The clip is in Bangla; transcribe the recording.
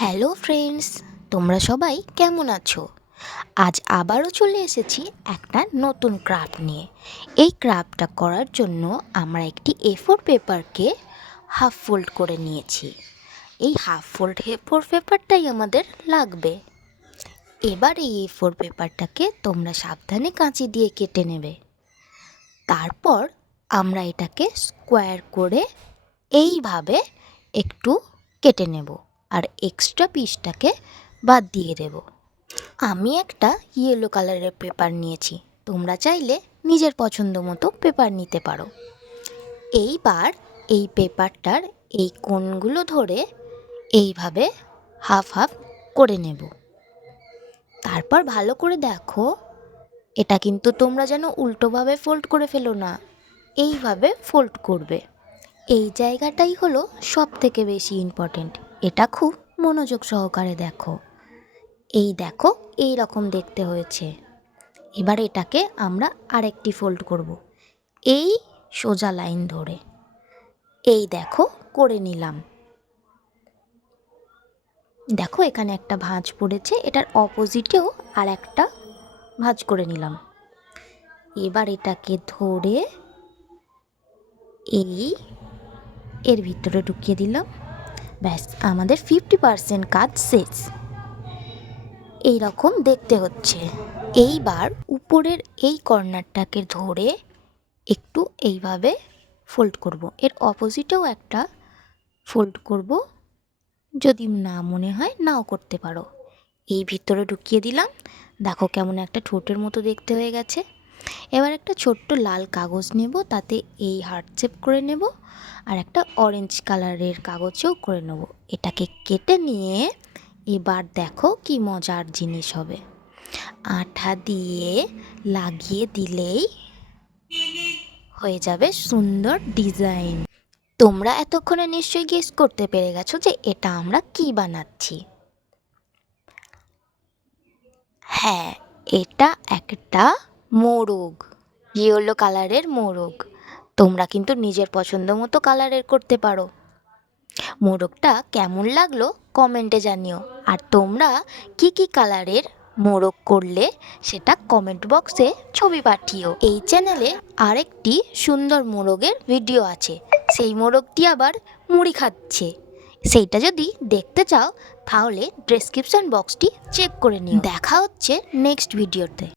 হ্যালো ফ্রেন্ডস, তোমরা সবাই কেমন আছো? আজ আবারও চলে এসেছি একটা নতুন ক্রাফট নিয়ে। এই ক্রাফটটা করার জন্য আমরা একটি A4 পেপারকে হাফ ফোল্ড করে নিয়েছি। এই হাফ ফোল্ড A4 পেপারটাই আমাদের লাগবে। এবার এই A4 পেপারটাকে তোমরা সাবধানে কাঁচি দিয়ে কেটে নেবে। তারপর আমরা এটাকে স্কোয়ার করে এইভাবে একটু কেটে নেব আর এক্সট্রা পিসটাকে বাদ দিয়ে দেব। আমি একটা ইয়েলো কালারের পেপার নিয়েছি, তোমরা চাইলে নিজের পছন্দ মতো পেপার নিতে পারো। এইবার এই পেপারটার এই কোণগুলো ধরে এইভাবে হাফ হাফ করে নেব। তারপর ভালো করে দেখো, এটা কিন্তু তোমরা যেন উল্টোভাবে ফোল্ড করে ফেলো না, এইভাবে ফোল্ড করবে। এই জায়গাটাই হলো সব থেকে বেশি ইম্পর্টেন্ট, এটা খুব মনোযোগ সহকারে দেখো। এই দেখো, এই রকম দেখতে হয়েছে। এবার এটাকে আমরা আরেকটি ফোল্ড করব, এই সোজা লাইন ধরে। এই দেখো করে নিলাম। দেখো এখানে একটা ভাঁজ পড়েছে, এটার অপোজিটেও আর একটা ভাঁজ করে নিলাম। এবার এটাকে ধরে এর ভিতরে ঢুকিয়ে দিলাম। ব্যাস, আমাদের 50% কাজ শেষ। এই রকম দেখতে হচ্ছে। এইবার উপরের এই কর্নারটাকে ধরে একটু এইভাবে ফোল্ড করব, এর অপোজিটেও একটা ফোল্ড করব, যদি না মনে হয় নাও করতে পারো। এই ভিতরে ঢুকিয়ে দিলাম। দেখো কেমন একটা ঠোঁটের মতো দেখতে হয়ে গেছে। এবার একটা ছোট্ট লাল কাগজ নেব, তাতে এই হার্ট শেপ করে নেব, আর একটা অরেঞ্জ কালারের কাগজেও করে নেব। এটাকে কেটে নিয়ে এবার দেখো কি মজার জিনিস হবে। আঠা দিয়ে লাগিয়ে দিলেই হয়ে যাবে সুন্দর ডিজাইন। তোমরা এতক্ষণে নিশ্চয়ই গেস করতে পেরে গেছো যে এটা আমরা কি বানাচ্ছি। হ্যাঁ, এটা একটা মোরগ, ইয়েলো কালারের মোরগ। তোমরা কিন্তু নিজের পছন্দ মতো কালারের করতে পারো। মোরগটা কেমন লাগলো কমেন্টে জানিও। আর তোমরা কি কি কালারের মোরগ করলে সেটা কমেন্ট বক্সে ছবি পাঠিও। এই চ্যানেলে আরেকটি সুন্দর মোরগের ভিডিও আছে, সেই মোরগটি আবার মুড়ি খাচ্ছে। সেইটা যদি দেখতে চাও তাহলে ডেসক্রিপশন বক্সটি চেক করে নিও। দেখা হচ্ছে নেক্সট ভিডিওতে।